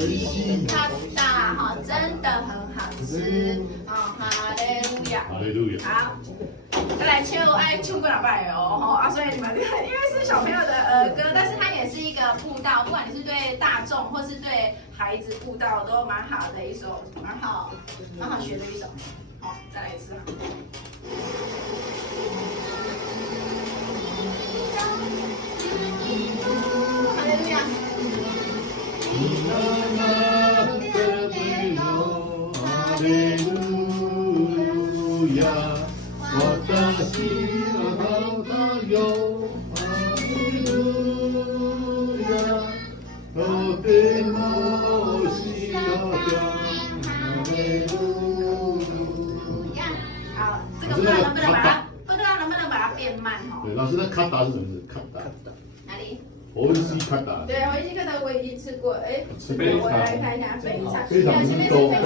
西卡达哈，真的很好吃哦，哈利路亚，哈利路亚。好，再来唱过两拜哦，所以你们因为是小朋友的儿歌，但是它也是一个布道，不管你是对大众或是对孩子布道，都蛮好的一首，蛮好学的一首。好，再来一次。哈利路亚。哈利路亚，我的心好大哟，哈利路亚，我的梦西亚，哈利路亚。好，这个不知道能不能把它变慢哦？对，老师，那卡达是什么意思？卡达。哪里？欧西卡达。对，我已经看到，我已经吃过，哎，非常我来看一下，非常，非常前面是非常。